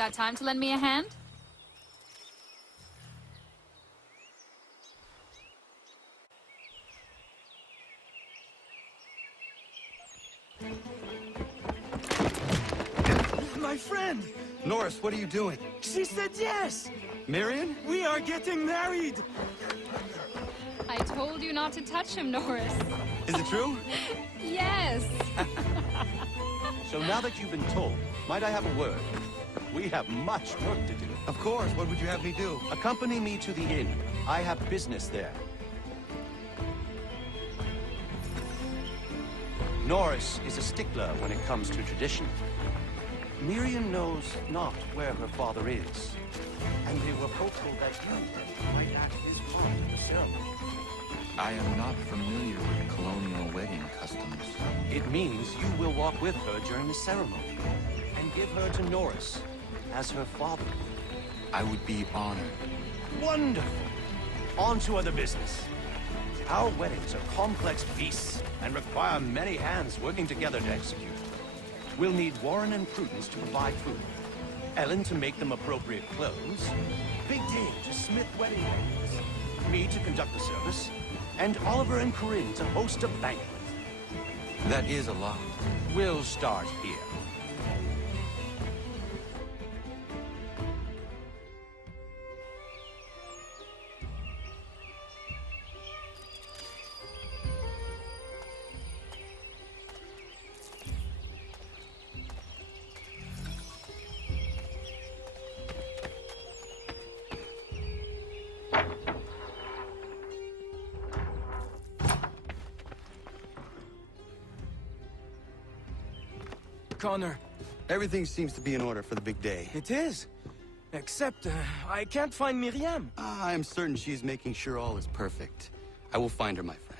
Got time to lend me a hand? My friend! Norris, what are you doing? She said yes! Marion? We are getting married! I told you not to touch him, Norris. Is it true? Yes! So now that you've been told, might I have a word? We have much work to do. Of course. What would you have me do? Accompany me to the inn. I have business there. Norris is a stickler when it comes to tradition. Miriam knows not where her father is, and they were hopeful that you might act his part in the ceremony. I am not familiar with colonial wedding customs. It means you will walk with her during the ceremony, and give her to Norris as her father. I would be honored. Wonderful! On to other business. Our weddings are complex beasts, and require many hands working together to execute. We'll need Warren and Prudence to provide food, Ellen to make them appropriate clothes, Big Dave to smith wedding rings, me to conduct the service, and Oliver and Corinne to host a banquet. That is a lot. We'll start here. Connor, Everything seems to be in order for the big day. it is. Except, I can't find Miriam. I'm certain she's making sure all is perfect. I will find her, my friend.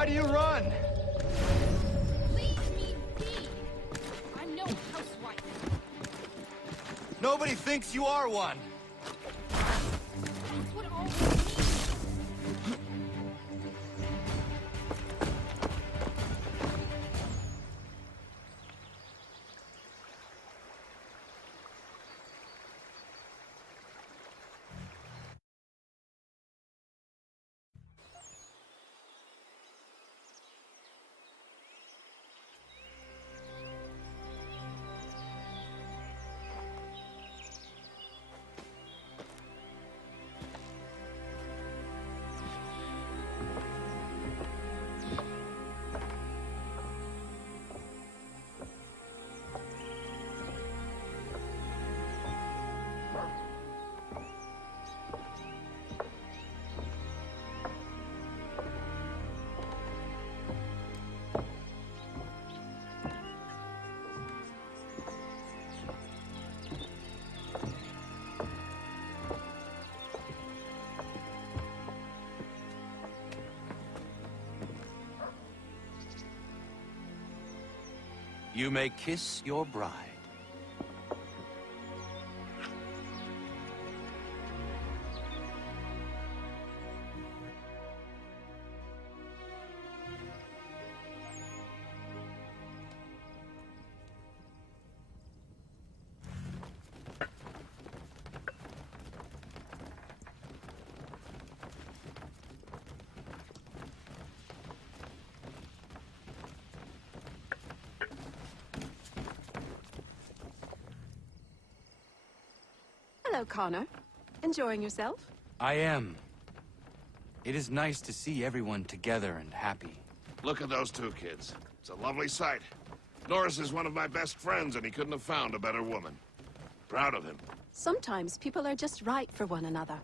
Why do you run? Leave me be! I'm no housewife. Nobody thinks you are one. That's what all this means. You may kiss your bride. Hello, Connor. Enjoying yourself? I am. It is nice to see everyone together and happy. Look at those two kids. It's a lovely sight. Norris is one of my best friends, and he couldn't have found a better woman. Proud of him. Sometimes people are just right for one another.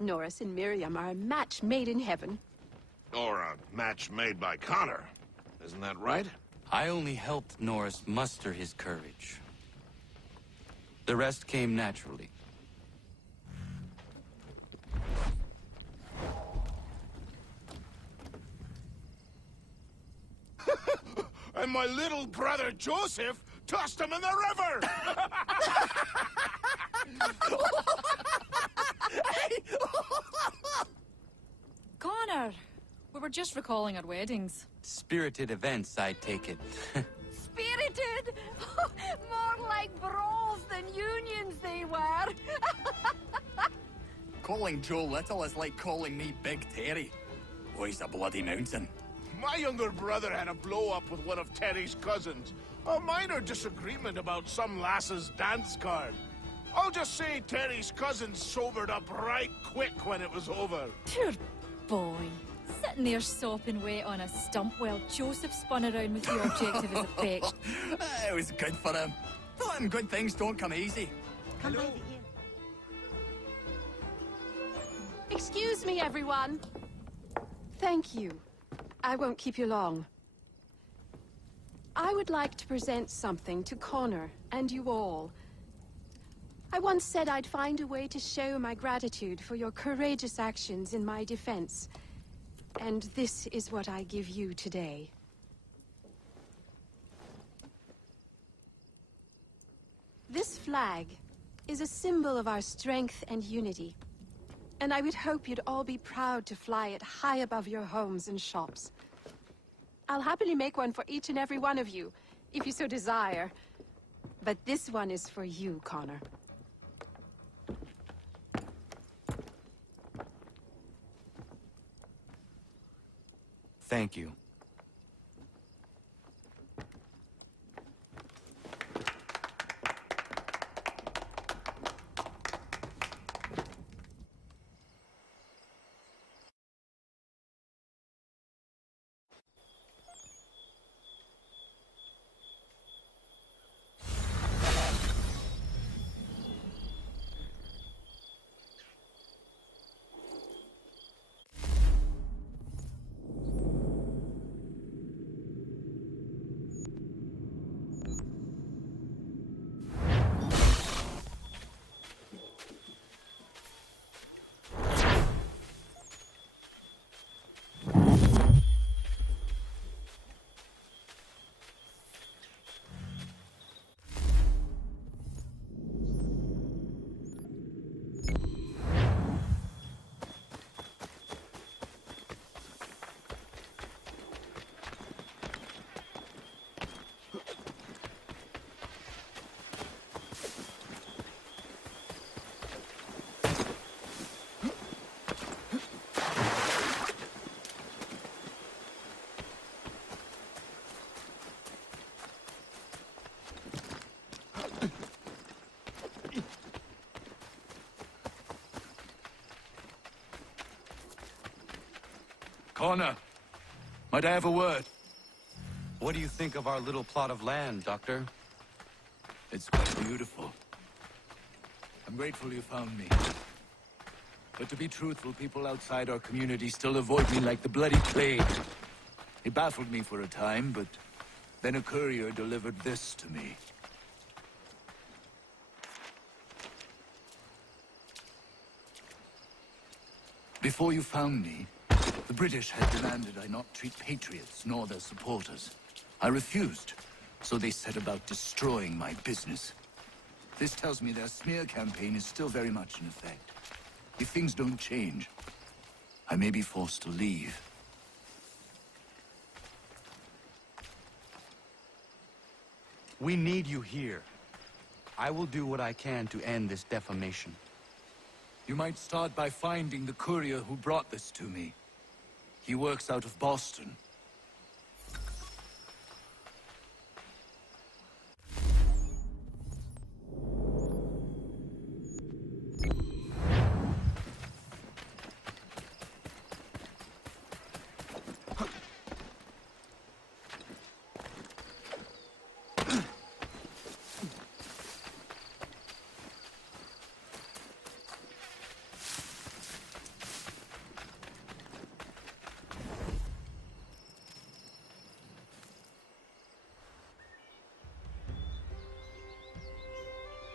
Norris and Miriam are a match made in heaven. Or a match made by Connor. Isn't that right? I only helped Norris muster his courage. The rest came naturally. And my little brother Joseph tossed him in the river! Connor! We were just recalling our weddings. Spirited events, I take it. Spirited! More like brawls than unions they were. Calling Joe Little is like calling me Big Terry. Oh, he's a bloody mountain. My younger brother had a blow-up with one of Terry's cousins. A minor disagreement about some lass's dance card. I'll just say Terry's cousin sobered up right quick when it was over. Poor boy. Sitting there sopping wet on a stump while Joseph spun around with the object of his affection. It was good for him. Tell him good things don't come easy. Excuse me, everyone. Thank you. I won't keep you long. I would like to present something to Connor and you all. I once said I'd find a way to show my gratitude for your courageous actions in my defense. And this is what I give you today. This flag is a symbol of our strength and unity. And I would hope you'd all be proud to fly it high above your homes and shops. I'll happily make one for each and every one of you, if you so desire. But this one is for you, Connor. Thank you. Connor, might I have a word? What do you think of our little plot of land, Doctor? It's quite beautiful. I'm grateful you found me. But to be truthful, people outside our community still avoid me like the bloody plague. It baffled me for a time, but then a courier delivered this to me. Before you found me, the British had demanded I not treat patriots nor their supporters. I refused, so they set about destroying my business. This tells me their smear campaign is still very much in effect. If things don't change, I may be forced to leave. We need you here. I will do what I can to end this defamation. You might start by finding the courier who brought this to me. He works out of Boston.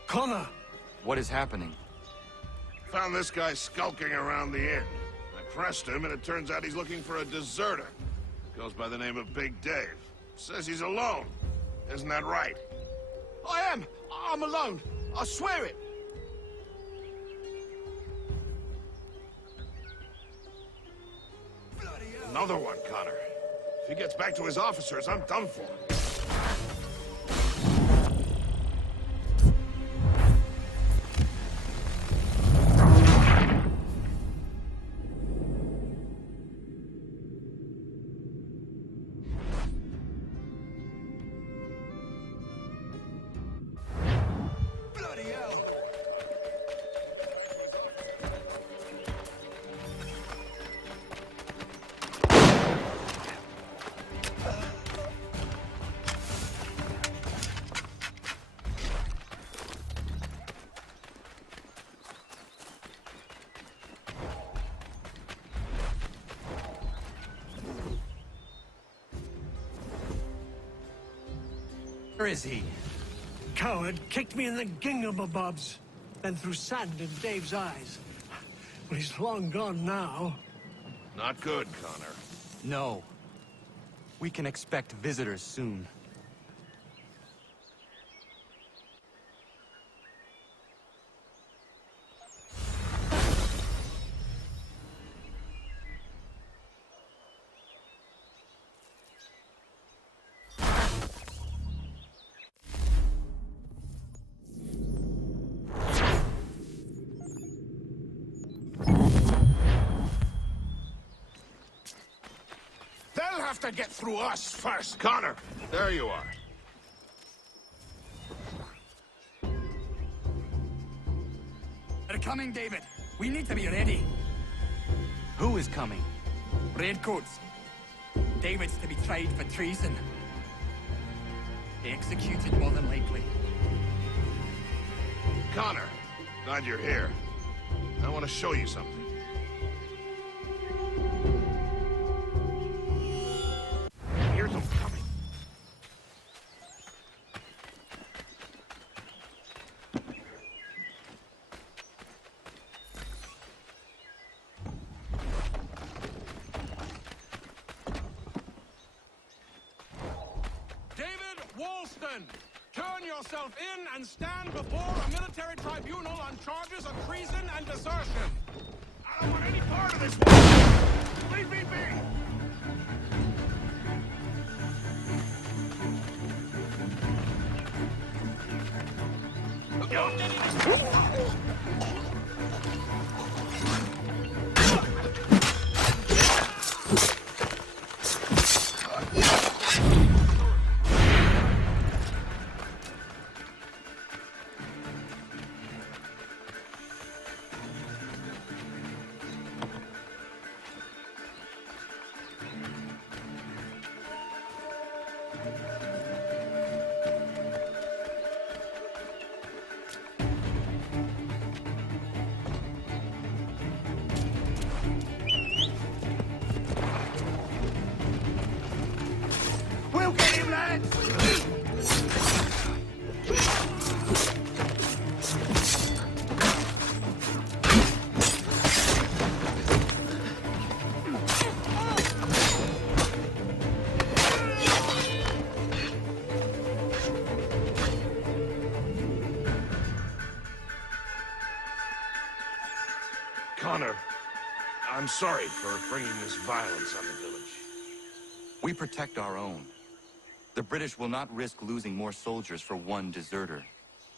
Connor! What is happening? Found this guy skulking around the inn. I pressed him, and it turns out he's looking for a deserter. Goes by the name of Big Dave. Says he's alone. Isn't that right? I am! I'm alone! I swear it! Another one, Connor. If he gets back to his officers, I'm done for. Where is he? Coward kicked me in the gingamabobs, then threw sand in Dave's eyes. Well, he's long gone now. Not good, Connor. No. We can expect visitors soon. They'll have to get through us first. Connor, there you are. They're coming, David. We need to be ready. Who is coming? Redcoats. David's to be tried for treason. Executed, more than likely. Connor, glad you're here. I want to show you something. Here's them coming. David Woolston, turn yourself in and stand before a military tribunal on charges of treason and desertion. I don't want any part of this war. Leave me be. Connor, I'm sorry for bringing this violence on the village. We protect our own. The British will not risk losing more soldiers for one deserter.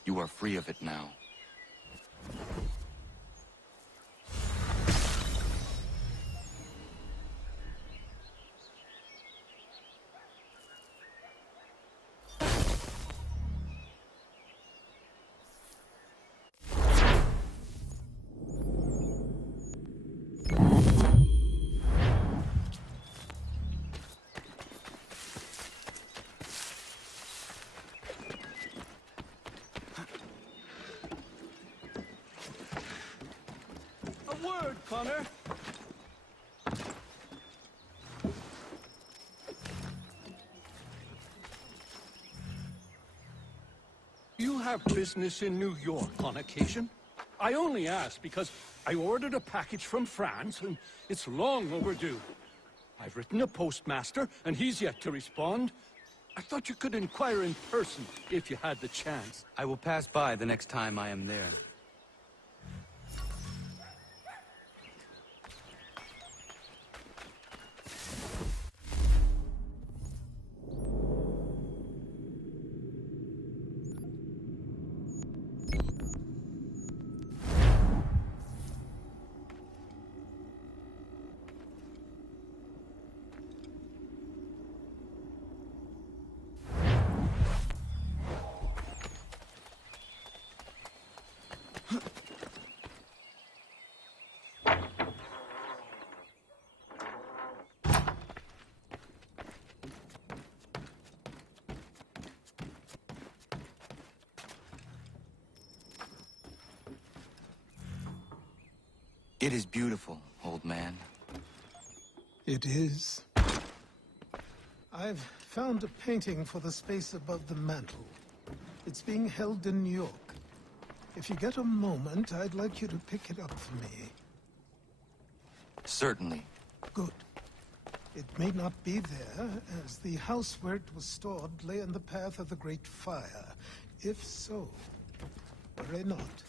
You are free of it now. A word, Connor. You have business in New York on occasion? I only ask because I ordered a package from France, and it's long overdue. I've written a postmaster, and he's yet to respond. I thought you could inquire in person if you had the chance. I will pass by the next time I am there. It is beautiful, old man. It is. I've found a painting for the space above the mantel. It's being held in New York. If you get a moment, I'd like you to pick it up for me. Certainly. Good. It may not be there, as the house where it was stored lay in the path of the Great Fire. If so, worry not.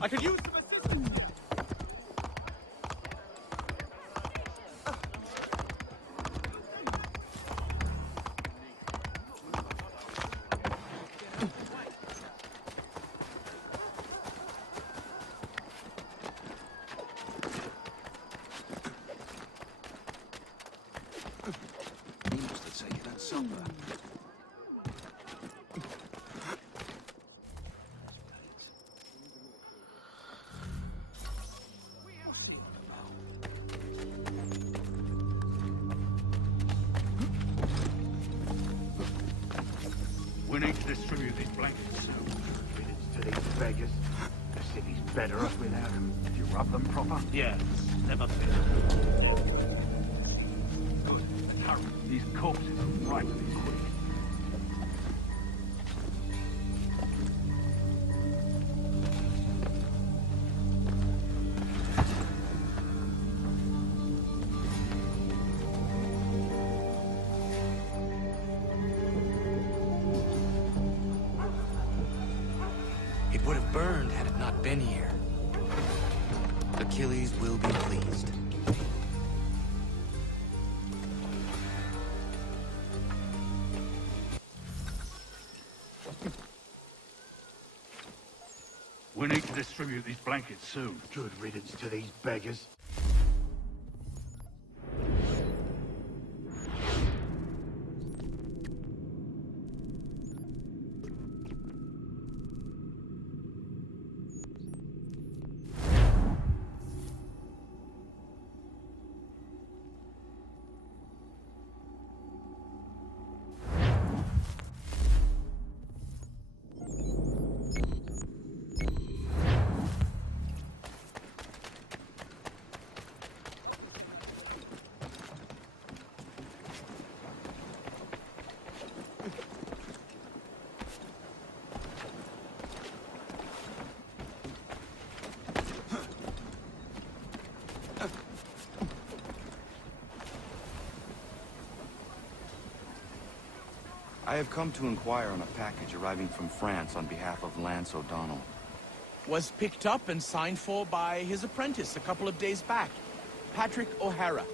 I could use some assistance. He must have taken that supper. We need to distribute these blankets. Riddance to these beggars. The city's better off without them. If you rub them proper. Yeah, never been. Good. Let's hurry. These corpses are ripening quick. It would have burned had it not been here. Achilles will be pleased. We need to distribute these blankets soon. Good riddance to these beggars. I have come to inquire on a package arriving from France on behalf of Lance O'Donnell. Was picked up and signed for by his apprentice a couple of days back, Patrick O'Hara.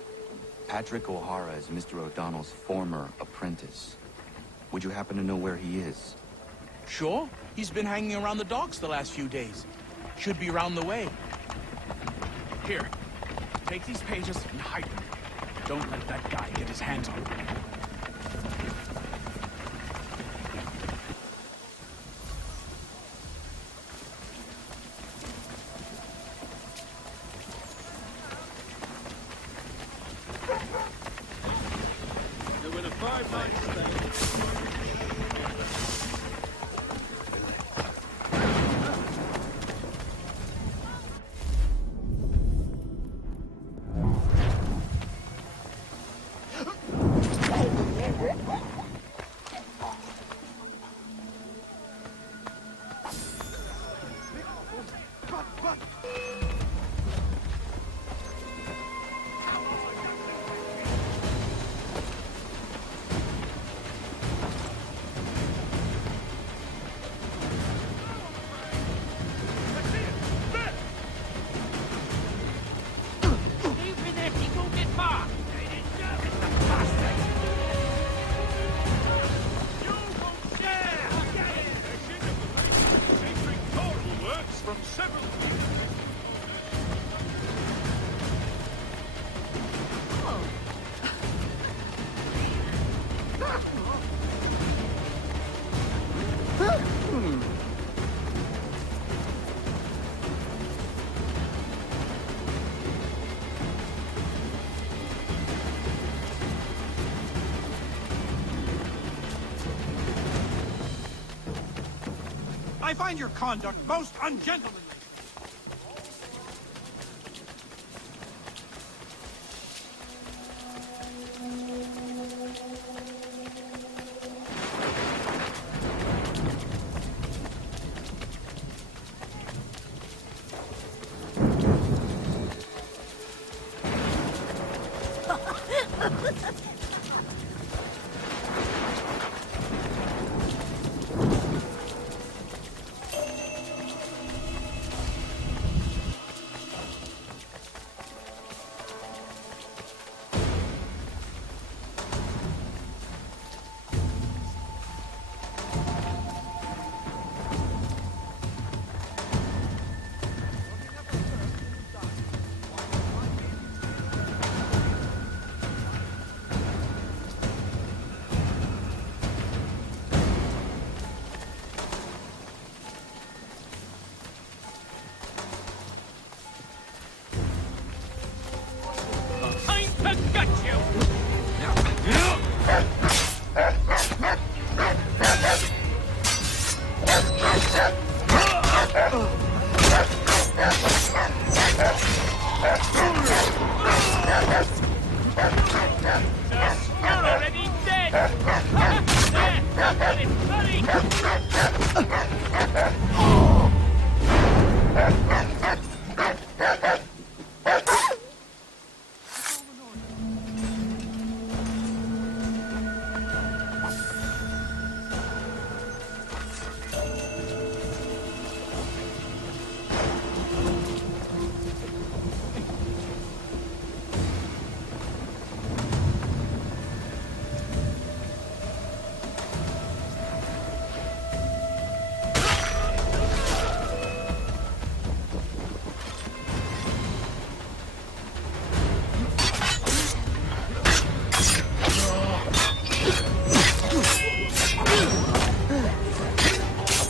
Patrick O'Hara is Mr. O'Donnell's former apprentice. Would you happen to know where he is? Sure. He's been hanging around the docks the last few days. Should be around the way. Here. Take these pages and hide them. Don't let that guy get his hands on them. I find your conduct most ungentlemanly. You're already dead! There!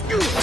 Get it,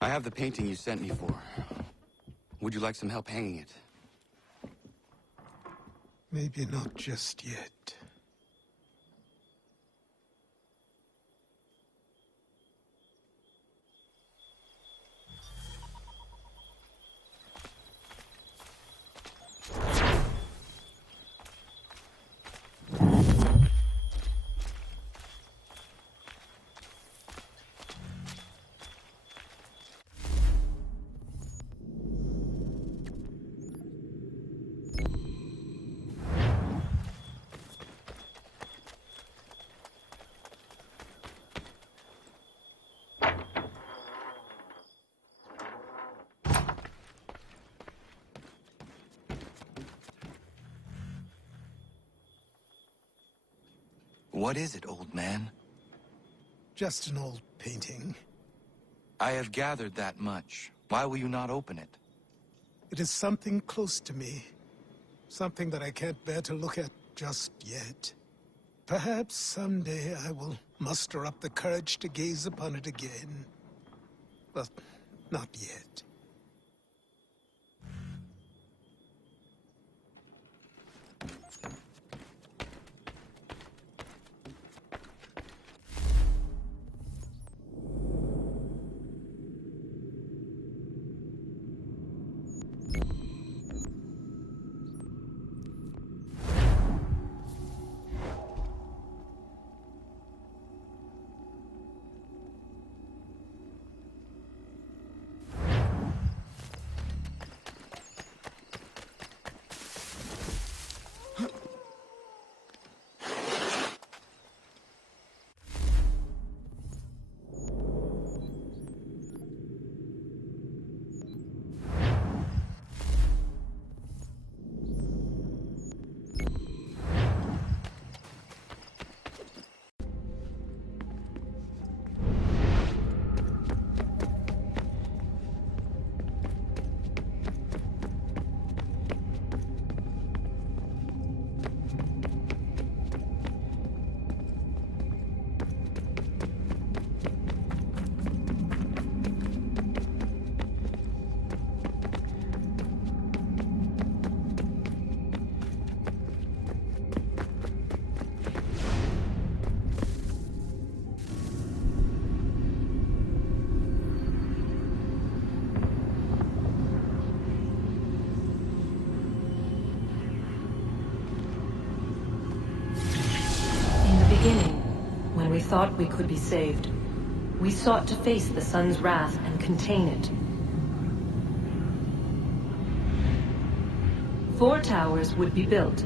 I have the painting you sent me for. Would you like some help hanging it? Maybe not just yet. What is it, old man? Just an old painting. I have gathered that much. Why will you not open it? It is something close to me. Something that I can't bear to look at just yet. Perhaps someday I will muster up the courage to gaze upon it again. But not yet. we thought we could be saved, we sought to face the sun's wrath and contain it. 4 towers would be built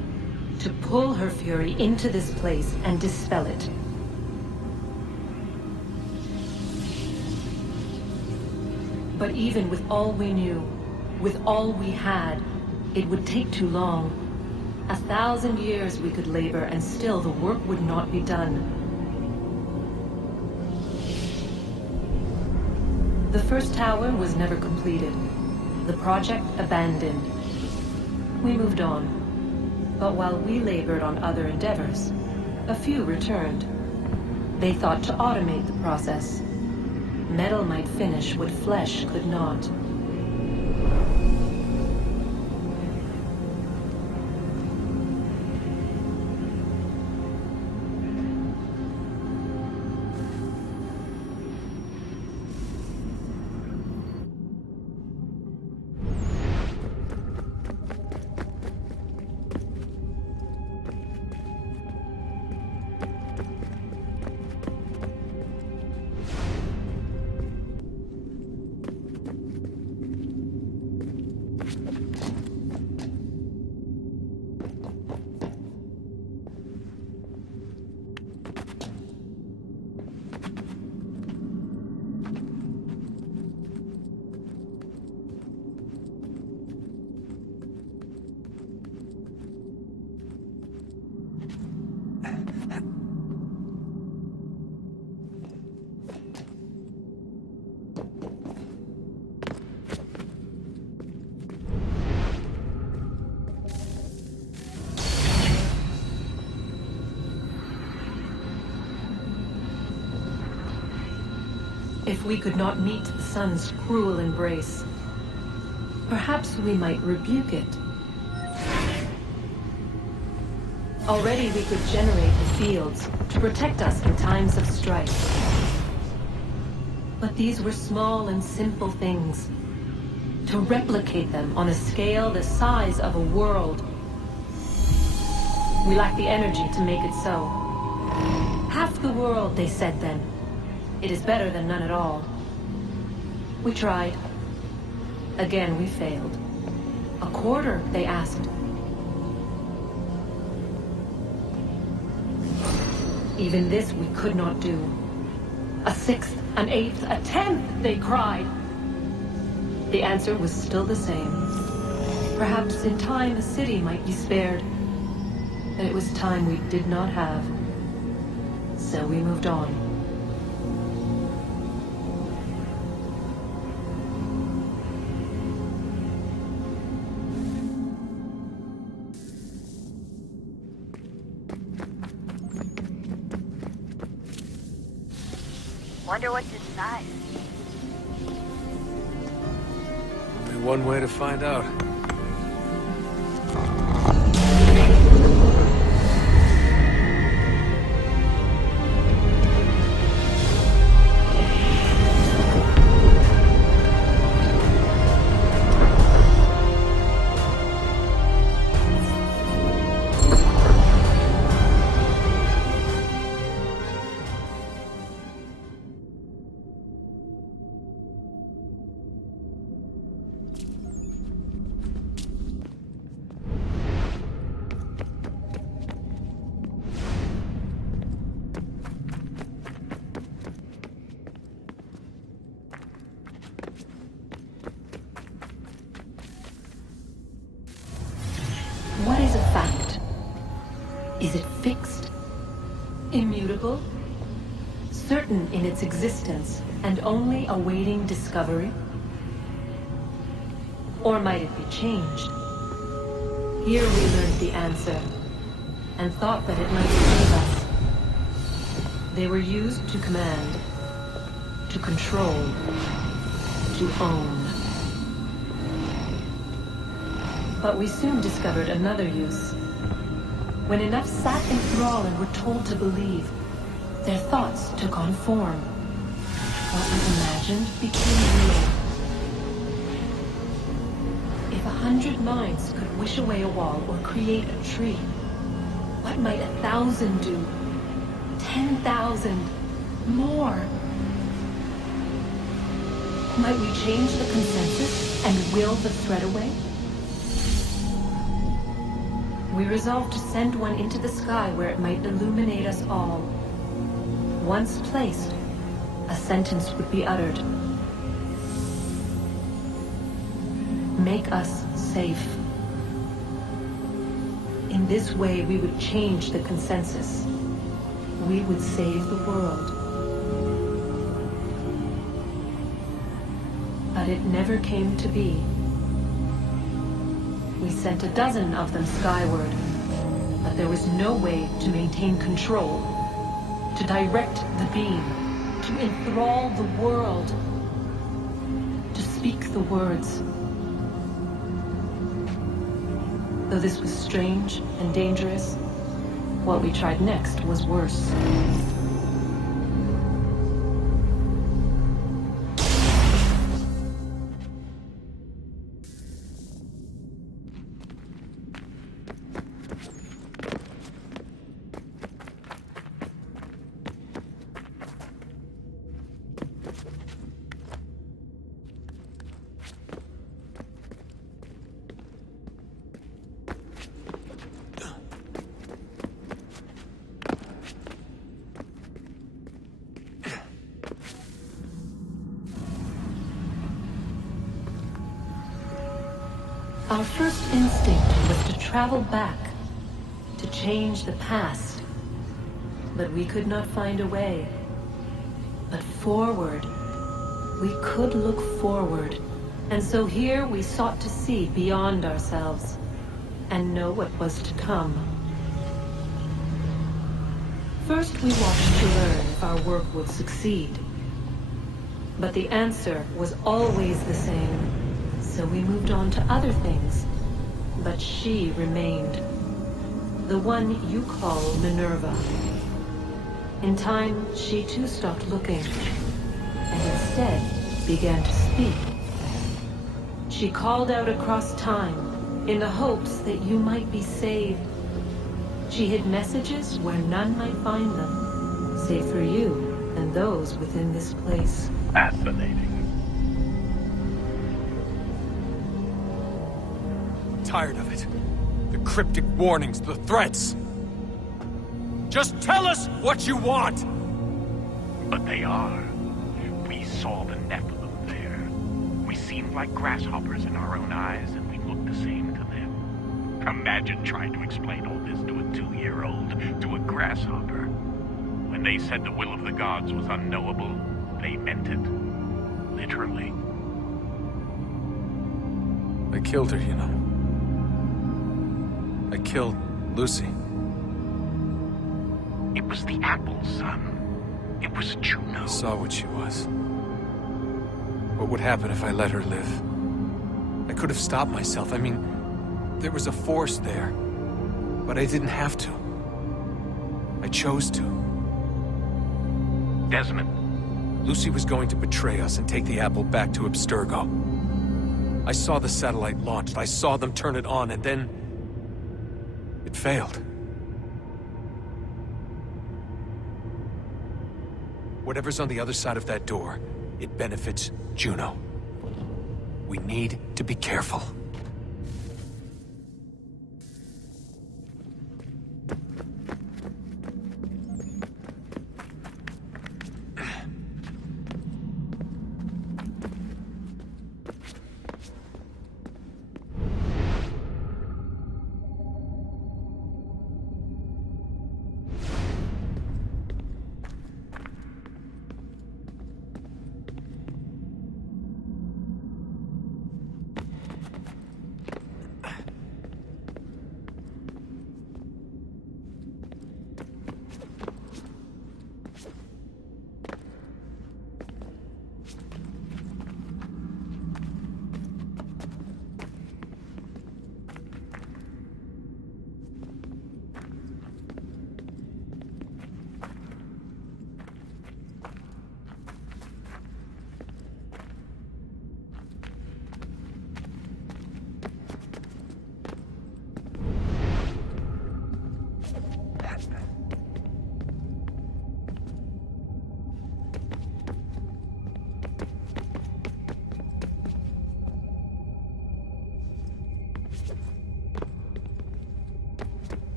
to pull her fury into this place and dispel it. But even with all we knew, with all we had, it would take too long. 1,000 years we could labor, and still the work would not be done. The first tower was never completed. The project abandoned. We moved on. But while we labored on other endeavors, a few returned. They thought to automate the process. Metal might finish what flesh could not. If we could not meet the sun's cruel embrace, perhaps we might rebuke it. Already we could generate the fields to protect us in times of strife. But these were small and simple things. To replicate them on a scale the size of a world, we lack the energy to make it so. Half the world, they said then. It is better than none at all. We tried. Again, we failed. A quarter, they asked. Even this we could not do. A sixth, an eighth, a tenth, they cried. The answer was still the same. Perhaps in time a city might be spared. And it was time we did not have. So we moved on. Wonder what's inside. Only one way to find out. What is a fact? Is it fixed? Immutable? Certain in its existence and only awaiting discovery? Or might it be changed? Here we learned the answer, and thought that it might save us. They were used to command, to control, to own. But we soon discovered another use. When enough sat in thrall and were told to believe, their thoughts took on form. What was imagined became real. If 100 minds could wish away a wall or create a tree, what might 1,000 do? 10,000. More. Might we change the consensus and will the threat away? We resolved to send one into the sky where it might illuminate us all. Once placed, a sentence would be uttered. Make us safe. In this way, we would change the consensus. We would save the world. But it never came to be. We sent a dozen of them skyward, but there was no way to maintain control, to direct the beam, to enthrall the world, to speak the words. Though this was strange and dangerous, what we tried next was worse. Our first instinct was to travel back, to change the past. But we could not find a way. But forward, we could look forward. And so here we sought to see beyond ourselves and know what was to come. First we watched to learn if our work would succeed. But the answer was always the same. So we moved on to other things, but she remained. The one you call Minerva. In time, she too stopped looking, and instead began to speak. She called out across time, in the hopes that you might be saved. She hid messages where none might find them, save for you and those within this place. Fascinating. Tired of it. The cryptic warnings, the threats. Just tell us what you want! But they are. We saw the Nephilim there. We seemed like grasshoppers in our own eyes, and we looked the same to them. Imagine trying to explain all this to a 2-year-old, to a grasshopper. When they said the will of the gods was unknowable, they meant it. Literally. I killed her, you know. I killed Lucy. It was the apple, son. It was Juno. I saw what she was. What would happen if I let her live? I could have stopped myself. I mean, there was a force there. But I didn't have to. I chose to. Desmond. Lucy was going to betray us and take the apple back to Abstergo. I saw the satellite launched. I saw them turn it on, and then it failed. Whatever's on the other side of that door, it benefits Juno. We need to be careful.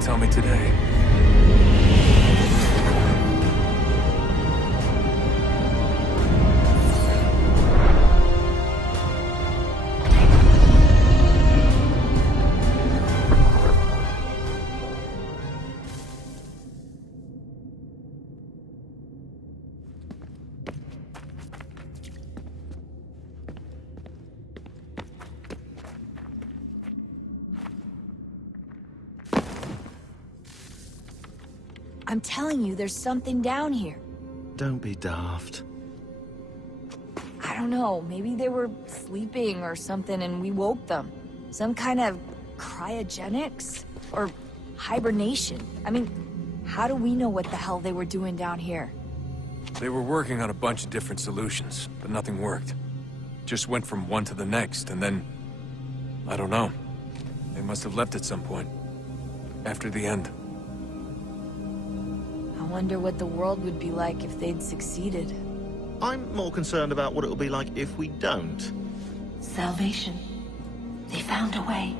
Tell me today. I'm telling you, there's something down here. Don't be daft. I don't know, maybe they were sleeping or something and we woke them. Some kind of cryogenics? Or hibernation? I mean, how do we know what the hell they were doing down here? They were working on a bunch of different solutions, but nothing worked. Just went from one to the next, and then... I don't know. They must have left at some point. After the end. I wonder what the world would be like if they'd succeeded. I'm more concerned about what it'll be like if we don't. Salvation. They found a way.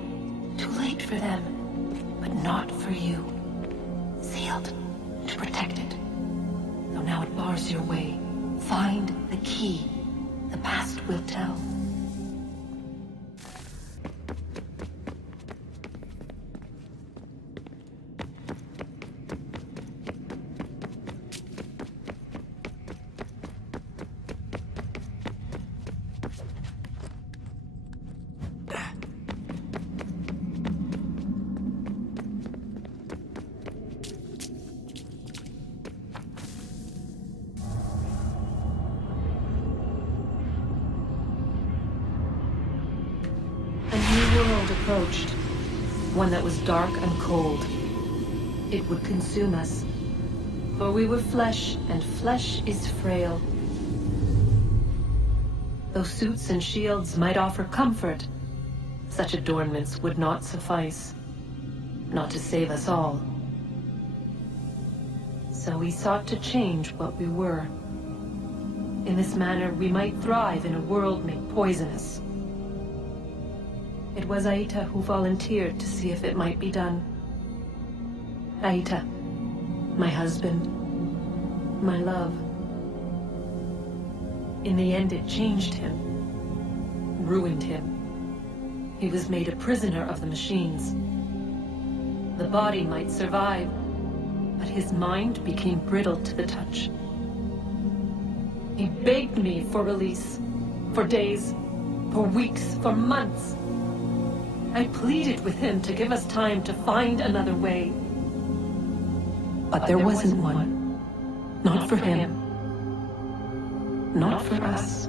Too late for them, but not for you. Sealed and protected. Though now it bars your way. Find the key. The past will tell. Approached. One that was dark and cold. It would consume us. For we were flesh, and flesh is frail. Though suits and shields might offer comfort, such adornments would not suffice. Not to save us all. So we sought to change what we were. In this manner, we might thrive in a world made poisonous. It was Aita who volunteered to see if it might be done. Aita, my husband, my love. In the end, it changed him, ruined him. He was made a prisoner of the machines. The body might survive, but his mind became brittle to the touch. He begged me for release, for days, for weeks, for months. I pleaded with him to give us time to find another way. But there wasn't one. Not for him. Not for us.